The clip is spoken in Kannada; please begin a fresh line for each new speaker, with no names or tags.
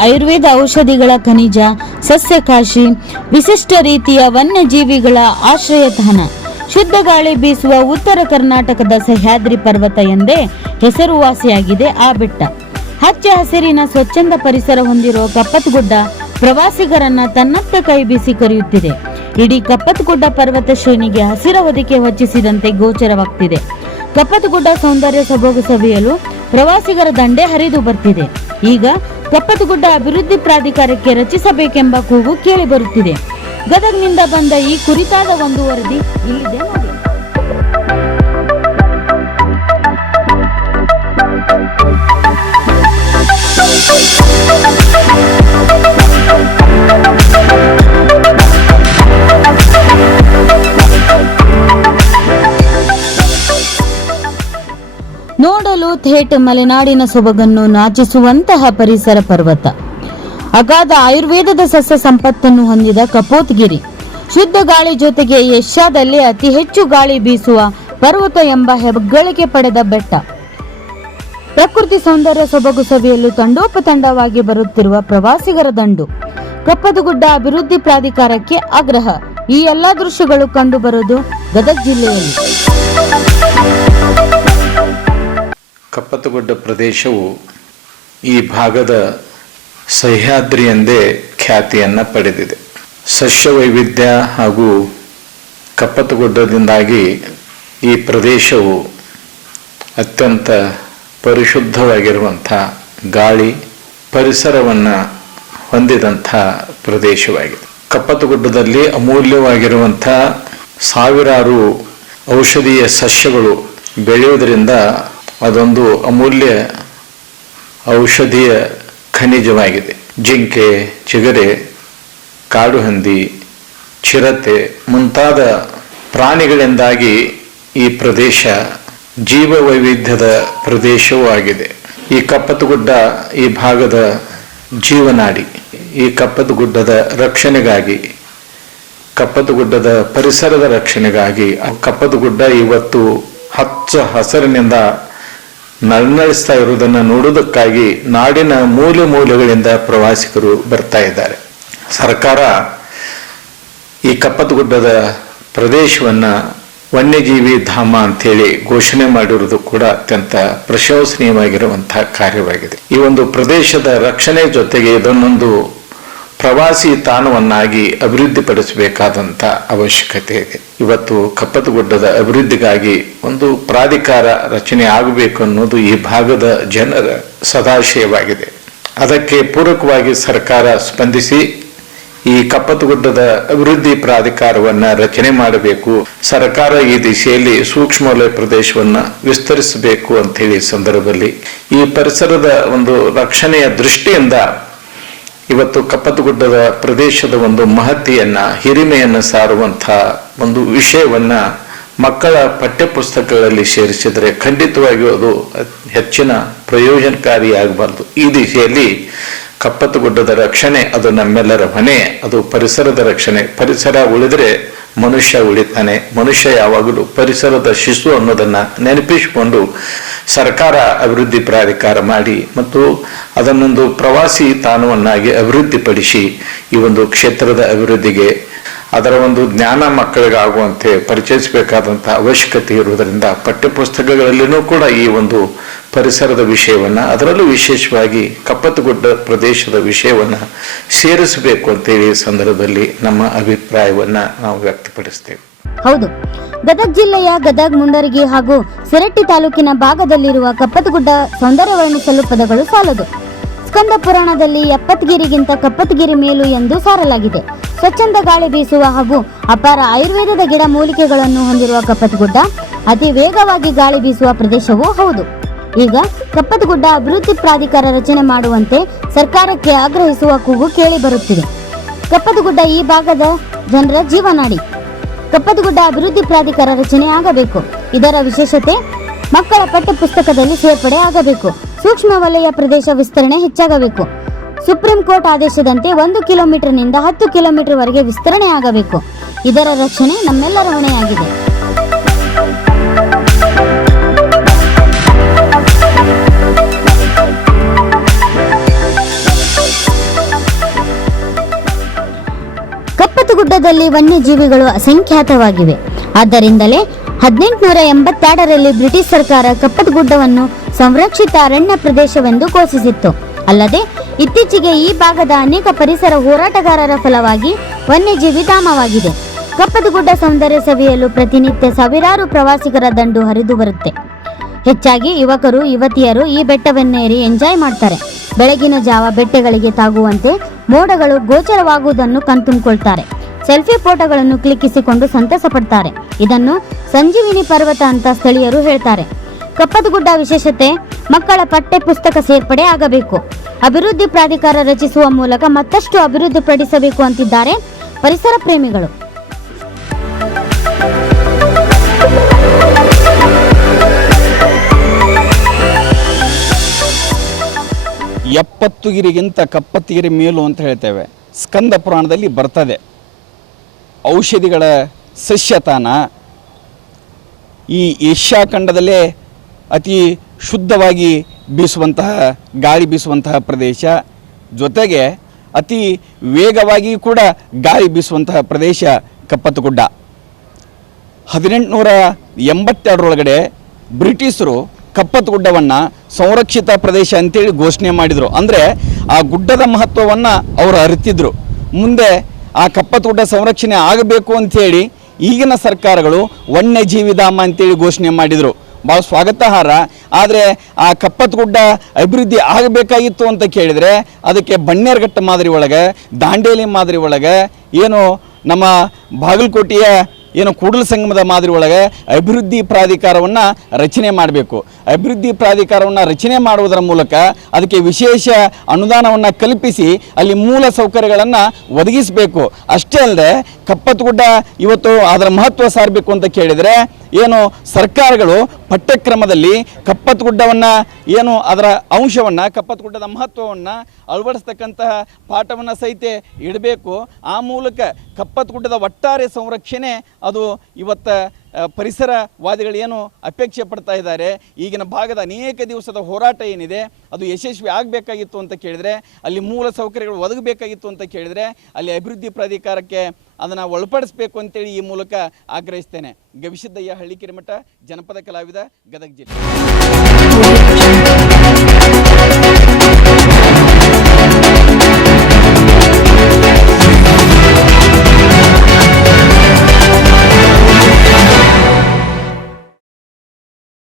ಆಯುರ್ವೇದ ಔಷಧಿಗಳ ಖನಿಜ, ಸಸ್ಯಕಾಶಿ, ವಿಶಿಷ್ಟ ರೀತಿಯ ವನ್ಯಜೀವಿಗಳ ಆಶ್ರಯ ತಾಣ ಶುದ್ಧ ಗಾಳಿ ಬೀಸುವ ಉತ್ತರ ಕರ್ನಾಟಕದ ಸಹ್ಯಾದ್ರಿ ಪರ್ವತ ಎಂದೇ ಹೆಸರುವಾಸಿಯಾಗಿದೆ ಆ ಬೆಟ್ಟ. ಹಚ್ಚ ಹಸಿರಿನ ಸ್ವಚ್ಛಂದ ಪರಿಸರ ಹೊಂದಿರುವ ಕಪ್ಪತ್ಗುಡ್ಡ ಪ್ರವಾಸಿಗರನ್ನ ತನ್ನತ್ತ ಕೈ ಬೀಸಿ ಕರೆಯುತ್ತಿದೆ. ಇಡೀ ಕಪ್ಪತ್ಗುಡ್ಡ ಪರ್ವತ ಶ್ರೇಣಿಗೆ ಹಸಿರ ಹೊದಿಕೆ ಹೊಚ್ಚಿಸಿದಂತೆ ಗೋಚರವಾಗ್ತಿದೆ. ಕಪ್ಪತ್ಗುಡ್ಡ ಸೌಂದರ್ಯ ಸೊಬಗು ಸವಿಯಲು ಪ್ರವಾಸಿಗರ ದಂಡೆ ಹರಿದು ಬರ್ತಿದೆ. ಈಗ ಕಪ್ಪತ್ತಗುಡ್ಡ ಅಭಿವೃದ್ಧಿ ಪ್ರಾಧಿಕಾರಕ್ಕೆ ರಚಿಸಬೇಕೆಂಬ ಕೂಗು ಕೇಳಿಬರುತ್ತಿದೆ ಗದಗ್ನಿಂದ ಬಂದ ಈ ಕುರಿತಾದ ಒಂದು ವರದಿ ಇಲ್ಲಿದೆ. ನೋಡಿ ಮಲೆನಾಡಿನ ಸೊಬಗನ್ನು ನಾಚಿಸುವಂತಹ ಪರಿಸರ ಪರ್ವತ. ಅಗಾಧ ಆಯುರ್ವೇದದ ಸಸ್ಯ ಸಂಪತ್ತನ್ನು ಹೊಂದಿದ ಕಪೋತ್ಗಿರಿ. ಶುದ್ಧ ಗಾಳಿ ಜೊತೆಗೆ ಏಷ್ಯಾದಲ್ಲಿ ಅತಿ ಹೆಚ್ಚು ಗಾಳಿ ಬೀಸುವ ಪರ್ವತ ಎಂಬ ಹೆಗ್ಗಳಿಕೆ ಪಡೆದ ಬೆಟ್ಟ. ಪ್ರಕೃತಿ ಸೌಂದರ್ಯ ಸೊಬಗು ಸವಿಯಲು ತಂಡೋಪತಂಡವಾಗಿ ಬರುತ್ತಿರುವ ಪ್ರವಾಸಿಗರ ದಂಡು. ಕಪ್ಪದಗುಡ್ಡ ಅಭಿವೃದ್ಧಿ ಪ್ರಾಧಿಕಾರಕ್ಕೆ ಆಗ್ರಹ. ಈ ಎಲ್ಲಾ ದೃಶ್ಯಗಳು ಕಂಡುಬರುವುದು ಗದಗ ಜಿಲ್ಲೆಯಲ್ಲಿ.
ಕಪ್ಪತ್ತಗುಡ್ಡ ಪ್ರದೇಶವು ಈ ಭಾಗದ ಸಹ್ಯಾದ್ರಿ ಎಂದೇ ಖ್ಯಾತಿಯನ್ನು ಪಡೆದಿದೆ. ಸಸ್ಯ ವೈವಿಧ್ಯ ಹಾಗೂ ಕಪ್ಪತ್ತಗುಡ್ಡದಿಂದಾಗಿ ಈ ಪ್ರದೇಶವು ಅತ್ಯಂತ ಪರಿಶುದ್ಧವಾಗಿರುವಂಥ ಗಾಳಿ ಪರಿಸರವನ್ನು ಹೊಂದಿದಂಥ ಪ್ರದೇಶವಾಗಿದೆ. ಕಪ್ಪತ್ತಗುಡ್ಡದಲ್ಲಿ ಅಮೂಲ್ಯವಾಗಿರುವಂಥ ಸಾವಿರಾರು ಔಷಧೀಯ ಸಸ್ಯಗಳು ಬೆಳೆಯುವುದರಿಂದ ಅದೊಂದು ಅಮೂಲ್ಯ ಔಷಧೀಯ ಖನಿಜವಾಗಿದೆ. ಜಿಂಕೆ, ಚಿಗರೆ ಕಾಡು ಹಂದಿ ಚಿರತೆ ಮುಂತಾದ ಪ್ರಾಣಿಗಳಿಂದಾಗಿ ಈ ಪ್ರದೇಶ ಜೀವ ವೈವಿಧ್ಯದ ಪ್ರದೇಶವೂ ಆಗಿದೆ. ಈ ಕಪ್ಪತ್ತಗುಡ್ಡ ಈ ಭಾಗದ ಜೀವನಾಡಿ, ಈ ಕಪ್ಪತ್ತಗುಡ್ಡದ ರಕ್ಷಣೆಗಾಗಿ ಕಪ್ಪತ್ತಗುಡ್ಡದ ಪರಿಸರದ ರಕ್ಷಣೆಗಾಗಿ ಆ ಕಪ್ಪತ್ತಗುಡ್ಡ ಇವತ್ತು ಹಚ್ಚ ಹಸಿರಿನಿಂದ ನಳನಳಿಸ್ತಾ ಇರುವುದನ್ನು ನೋಡುವುದಕ್ಕಾಗಿ ನಾಡಿನ ಮೂಲೆ ಮೂಲೆಗಳಿಂದ ಪ್ರವಾಸಿಗರು ಬರ್ತಾ ಇದ್ದಾರೆ. ಸರ್ಕಾರ ಈ ಕಪ್ಪತ್ತಗುಡ್ಡದ ಪ್ರದೇಶವನ್ನು ವನ್ಯಜೀವಿ ಧಾಮ ಅಂತೇಳಿ ಘೋಷಣೆ ಮಾಡಿರುವುದು ಕೂಡ ಅತ್ಯಂತ ಪ್ರಶಂಸನೀಯವಾಗಿರುವಂತಹ ಕಾರ್ಯವಾಗಿದೆ. ಈ ಒಂದು ಪ್ರದೇಶದ ರಕ್ಷಣೆ ಜೊತೆಗೆ ಇದನ್ನೊಂದು ಪ್ರವಾಸಿ ತಾಣವನ್ನಾಗಿ ಅಭಿವೃದ್ಧಿಪಡಿಸಬೇಕಾದಂಥ ಅವಶ್ಯಕತೆ ಇದೆ. ಇವತ್ತು ಕಪ್ಪತ್ತಗುಡ್ಡದ ಅಭಿವೃದ್ಧಿಗಾಗಿ ಒಂದು ಪ್ರಾಧಿಕಾರ ರಚನೆ ಆಗಬೇಕು ಅನ್ನೋದು ಈ ಭಾಗದ ಜನರ ಸದಾಶಯವಾಗಿದೆ. ಅದಕ್ಕೆ ಪೂರಕವಾಗಿ ಸರ್ಕಾರ ಸ್ಪಂದಿಸಿ ಈ ಕಪ್ಪತ್ತಗುಡ್ಡದ ಅಭಿವೃದ್ಧಿ ಪ್ರಾಧಿಕಾರವನ್ನ ರಚನೆ ಮಾಡಬೇಕು, ಸರ್ಕಾರ ಈ ದಿಶೆಯಲ್ಲಿ ಸೂಕ್ಷ್ಮ ವಲಯ ಪ್ರದೇಶವನ್ನ ವಿಸ್ತರಿಸಬೇಕು ಅಂತ ಹೇಳಿ ಸಂದರ್ಭದಲ್ಲಿ ಈ ಪರಿಸರದ ಒಂದು ರಕ್ಷಣೆಯ ದೃಷ್ಟಿಯಿಂದ ಇವತ್ತು ಕಪ್ಪತ್ತಗುಡ್ಡದ ಪ್ರದೇಶದ ಒಂದು ಮಹತಿಯನ್ನ, ಹಿರಿಮೆಯನ್ನು ಸಾರುವಂಥ ಒಂದು ವಿಷಯವನ್ನ ಮಕ್ಕಳ ಪಠ್ಯಪುಸ್ತಕಗಳಲ್ಲಿ ಸೇರಿಸಿದರೆ ಖಂಡಿತವಾಗಿಯೂ ಅದು ಹೆಚ್ಚಿನ ಪ್ರಯೋಜನಕಾರಿಯಾಗಬಾರ್ದು. ಈ ದಿಶೆಯಲ್ಲಿ ಕಪ್ಪತ್ತಗುಡ್ಡದ ರಕ್ಷಣೆ ಅದು ನಮ್ಮೆಲ್ಲರ ಹೊಣೆ ಅದು ಪರಿಸರದ ರಕ್ಷಣೆ. ಪರಿಸರ ಉಳಿದರೆ ಮನುಷ್ಯ ಉಳಿತಾನೆ. ಮನುಷ್ಯ ಯಾವಾಗಲೂ ಪರಿಸರದ ಶಿಶು ಅನ್ನೋದನ್ನು ನೆನಪಿಸಿಕೊಂಡು ಸರ್ಕಾರ ಅಭಿವೃದ್ಧಿ ಪ್ರಾಧಿಕಾರ ಮಾಡಿ ಮತ್ತು ಅದನ್ನೊಂದು ಪ್ರವಾಸಿ ತಾಣವನ್ನಾಗಿ ಅಭಿವೃದ್ಧಿಪಡಿಸಿ ಈ ಒಂದು ಕ್ಷೇತ್ರದ ಅಭಿವೃದ್ಧಿಗೆ ಅದರ ಒಂದು ಜ್ಞಾನ ಮಕ್ಕಳಿಗಾಗುವಂತೆ ಪರಿಚಯಿಸಬೇಕಾದಂಥ ಅವಶ್ಯಕತೆ ಇರುವುದರಿಂದ ಪಠ್ಯಪುಸ್ತಕಗಳಲ್ಲಿನೂ ಕೂಡ ಈ ಒಂದು ಪರಿಸರದ ವಿಷಯವನ್ನ, ಅದರಲ್ಲೂ ವಿಶೇಷವಾಗಿ ಕಪ್ಪತ್ತಗುಡ್ಡ ಪ್ರದೇಶದ ವಿಷಯವನ್ನ ಸೇರಿಸಬೇಕು ಅಂತೇಳಿ ಸಂದರ್ಭದಲ್ಲಿ ನಮ್ಮ ಅಭಿಪ್ರಾಯವನ್ನ ನಾವು ವ್ಯಕ್ತಪಡಿಸ್ತೇವೆ.
ಹೌದು. ಗದಗ ಜಿಲ್ಲೆಯ ಗದಗ ಮುಂಡರಗಿ ಹಾಗೂ ಸಿರಟ್ಟಿ ತಾಲೂಕಿನ ಭಾಗದಲ್ಲಿರುವ ಕಪ್ಪತಗುಡ್ಡ ಸೌಂದರ್ಯ ವರ್ಣಿಸಲು ಪದಗಳು ಸಾಲದು. ಸ್ಕಂದ ಪುರಾಣದಲ್ಲಿ ಎಪ್ಪತ್ಗಿರಿಗಿಂತ ಕಪ್ಪತ್ಗಿರಿ ಮೇಲು ಎಂದು ಸಾರಲಾಗಿದೆ. ಸ್ವಚ್ಛಂದ ಗಾಳಿ ಬೀಸುವ ಹಾಗೂ ಅಪಾರ ಆಯುರ್ವೇದದ ಗಿಡ ಮೂಲಿಕೆಗಳನ್ನು ಹೊಂದಿರುವ ಕಪ್ಪತಗುಡ್ಡ ಅತಿ ವೇಗವಾಗಿ ಗಾಳಿ ಬೀಸುವ ಪ್ರದೇಶವೂ ಹೌದು. ಈಗ ಕಪ್ಪತಗುಡ್ಡ ಅಭಿವೃದ್ಧಿ ಪ್ರಾಧಿಕಾರ ರಚನೆ ಮಾಡುವಂತೆ ಸರ್ಕಾರಕ್ಕೆ ಆಗ್ರಹಿಸುವ ಕೂಗು ಕೇಳಿ ಬರುತ್ತಿದೆ. ಕಪ್ಪತಗುಡ್ಡ ಈ ಭಾಗದ ಜನರ ಜೀವನಾಡಿ. ಕಪ್ಪತಗುಡ್ಡ ಅಭಿವೃದ್ಧಿ ಪ್ರಾಧಿಕಾರ ರಚನೆ ಆಗಬೇಕು. ಇದರ ವಿಶೇಷತೆ, ಮಕ್ಕಳ ಪಠ್ಯ ಪುಸ್ತಕದಲ್ಲಿ ಸೇರ್ಪಡೆ ಆಗಬೇಕು. ಸೂಕ್ಷ್ಮ ವಲಯ ಪ್ರದೇಶ ವಿಸ್ತರಣೆ ಹೆಚ್ಚಾಗಬೇಕು. ಸುಪ್ರೀಂ ಕೋರ್ಟ್ ಆದೇಶದಂತೆ ಒಂದು ಕಿಲೋಮೀಟರ್ನಿಂದ ಹತ್ತು ಕಿಲೋಮೀಟರ್ ವರೆಗೆ ವಿಸ್ತರಣೆ ಆಗಬೇಕು. ಇದರ ರಕ್ಷಣೆ ನಮ್ಮೆಲ್ಲರ ಹೊಣೆಯಾಗಿದೆ. ಗುಡ್ಡದಲ್ಲಿ ವನ್ಯಜೀವಿಗಳು ಅಸಂಖ್ಯಾತವಾಗಿವೆ. ಆದ್ದರಿಂದಲೇ ಹದಿನೆಂಟುನೂರ ಎಂಬತ್ತೆರಡರಲ್ಲಿ ಬ್ರಿಟಿಷ್ ಸರ್ಕಾರ ಕಪ್ಪತ್ ಗುಡ್ಡವನ್ನು ಸಂರಕ್ಷಿತ ಅರಣ್ಯ ಪ್ರದೇಶವೆಂದು ಘೋಷಿಸಿತ್ತು. ಅಲ್ಲದೆ, ಇತ್ತೀಚೆಗೆ ಈ ಭಾಗದ ಅನೇಕ ಪರಿಸರ ಹೋರಾಟಗಾರರ ಫಲವಾಗಿ ವನ್ಯಜೀವಿ ಧಾಮವಾಗಿದೆ. ಕಪ್ಪತಗುಡ್ಡ ಸೌಂದರ್ಯ ಸವಿಯಲು ಪ್ರತಿನಿತ್ಯ ಸಾವಿರಾರು ಪ್ರವಾಸಿಗರ ದಂಡು ಹರಿದು ಬರುತ್ತೆ. ಹೆಚ್ಚಾಗಿ ಯುವಕರು, ಯುವತಿಯರು ಈ ಬೆಟ್ಟವನ್ನೇರಿ ಎಂಜಾಯ್ ಮಾಡ್ತಾರೆ. ಬೆಳಗಿನ ಜಾವ ಬೆಟ್ಟಗಳಿಗೆ ತಾಗುವಂತೆ ಮೋಡಗಳು ಗೋಚರವಾಗುವುದನ್ನು ಕಣ್ತುಂಬಿಕೊಳ್ತಾರೆ. ಸೆಲ್ಫಿ ಫೋಟೋಗಳನ್ನು ಕ್ಲಿಕ್ಕಿಸಿಕೊಂಡು ಸಂತಸ ಪಡ್ತಾರೆ ಇದನ್ನು ಸಂಜೀವಿನಿ ಪರ್ವತ ಅಂತ ಸ್ಥಳೀಯರು ಹೇಳ್ತಾರೆ. ಕಪ್ಪದಗುಡ್ಡ ವಿಶೇಷತೆ, ಮಕ್ಕಳ ಪಠ್ಯ ಪುಸ್ತಕ ಸೇರ್ಪಡೆ ಆಗಬೇಕು. ಅಭಿವೃದ್ಧಿ ಪ್ರಾಧಿಕಾರ ರಚಿಸುವ ಮೂಲಕ ಮತ್ತಷ್ಟು ಅಭಿವೃದ್ಧಿಪಡಿಸಬೇಕು ಅಂತಿದ್ದಾರೆ ಪರಿಸರ ಪ್ರೇಮಿಗಳು.
ಎಪ್ಪತ್ತುಗಿರಿಗಿಂತ ಕಪ್ಪತ್ತಿಗಿರಿ ಮೇಲು ಅಂತ ಹೇಳ್ತೇವೆ. ಸ್ಕಂದ ಪುರಾಣದಲ್ಲಿ ಬರ್ತದೆ. ಔಷಧಿಗಳ ಸಸ್ಯತಾನ ಈ ಏಷ್ಯಾ ಖಂಡದಲ್ಲೇ ಅತಿ ಶುದ್ಧವಾಗಿ ಬೀಸುವಂತಹ, ಗಾಳಿ ಬೀಸುವಂತಹ ಪ್ರದೇಶ. ಜೊತೆಗೆ ಅತಿ ವೇಗವಾಗಿ ಕೂಡ ಗಾಳಿ ಬೀಸುವಂತಹ ಪ್ರದೇಶ ಕಪ್ಪತ್ತಗುಡ್ಡ. ಹದಿನೆಂಟುನೂರ ಎಂಬತ್ತೆರಡರೊಳಗಡೆ ಬ್ರಿಟಿಷರು ಕಪ್ಪತ್ ಗುಡ್ಡವನ್ನು ಸಂರಕ್ಷಿತ ಪ್ರದೇಶ ಅಂತೇಳಿ ಘೋಷಣೆ ಮಾಡಿದರು. ಅಂದರೆ ಆ ಗುಡ್ಡದ ಮಹತ್ವವನ್ನು ಅವರು ಅರಿತಿದ್ರು. ಮುಂದೆ ಆ ಕಪ್ಪತ್ ಗುಡ್ಡ ಸಂರಕ್ಷಣೆ ಆಗಬೇಕು ಅಂಥೇಳಿ ಈಗಿನ ಸರ್ಕಾರಗಳು ವನ್ಯಜೀವಿಧಾಮ ಅಂತೇಳಿ ಘೋಷಣೆ ಮಾಡಿದರು. ಭಾಳ ಸ್ವಾಗತಾರ್ಹ. ಆದರೆ ಆ ಕಪ್ಪತ್ ಗುಡ್ಡ ಅಭಿವೃದ್ಧಿ ಆಗಬೇಕಾಗಿತ್ತು ಅಂತ ಕೇಳಿದರೆ ಅದಕ್ಕೆ ಬಣ್ಣೇರ್ಘಟ್ಟ ಮಾದರಿ ಒಳಗೆ, ದಾಂಡೇಲಿ ಮಾದರಿ ಒಳಗೆ, ಏನು ನಮ್ಮ ಬಾಗಲಕೋಟೆಯ ಏನು ಕೂಡಲ ಸಂಗಮದ ಮಾದರಿ ಒಳಗೆ ಅಭಿವೃದ್ಧಿ ಪ್ರಾಧಿಕಾರವನ್ನು ರಚನೆ ಮಾಡಬೇಕು. ಅಭಿವೃದ್ಧಿ ಪ್ರಾಧಿಕಾರವನ್ನು ರಚನೆ ಮಾಡುವುದರ ಮೂಲಕ ಅದಕ್ಕೆ ವಿಶೇಷ ಅನುದಾನವನ್ನು ಕಲ್ಪಿಸಿ ಅಲ್ಲಿ ಮೂಲ ಸೌಕರ್ಯಗಳನ್ನು ಒದಗಿಸಬೇಕು. ಅಷ್ಟೇ ಅಲ್ಲದೆ ಕಪ್ಪತ್ತಗುಡ್ಡ ಇವತ್ತು ಅದರ ಮಹತ್ವ ಸಾರಬೇಕು ಅಂತ ಕೇಳಿದರೆ ಏನು ಸರ್ಕಾರಗಳು ಪಠ್ಯಕ್ರಮದಲ್ಲಿ ಕಪ್ಪತ್ತಗುಡ್ಡವನ್ನು ಏನು ಅದರ ಅಂಶವನ್ನು ಕಪ್ಪತ್ತಗುಡ್ಡದ ಮಹತ್ವವನ್ನು ಅಳವಡಿಸ್ತಕ್ಕಂತಹ ಪಾಠವನ್ನು ಸಹಿತ ಇಡಬೇಕು. ಆ ಮೂಲಕ ಕಪ್ಪತ್ತಗುಡ್ಡದ ಒಟ್ಟಾರೆ ಸಂರಕ್ಷಣೆ ಅದು ಇವತ್ತು ಏನು ಅಪೇಕ್ಷೆ ಪಡ್ತಾ ಇದ್ದಾರೆ. ಈಗಿನ ಭಾಗದ ಅನೇಕ ದಿವಸದ ಹೋರಾಟ ಏನಿದೆ, ಅದು ಯಶಸ್ವಿ ಆಗಬೇಕಾಗಿತ್ತು ಅಂತ ಕೇಳಿದರೆ, ಅಲ್ಲಿ ಮೂಲ ಸೌಕರ್ಯಗಳು ಒದಗಬೇಕಾಗಿತ್ತು ಅಂತ ಕೇಳಿದರೆ, ಅಲ್ಲಿ ಅಭಿವೃದ್ಧಿ ಪ್ರಾಧಿಕಾರಕ್ಕೆ ಅದನ್ನು ಒಳಪಡಿಸಬೇಕು ಅಂತೇಳಿ ಈ ಮೂಲಕ ಆಗ್ರಹಿಸ್ತೇನೆ. ಗವಿಸಿದ್ದಯ್ಯ ಹಳ್ಳಿ ಮಠ, ಜನಪದ ಕಲಾವಿದ, ಗದಗ ಜಿಲ್ಲೆ.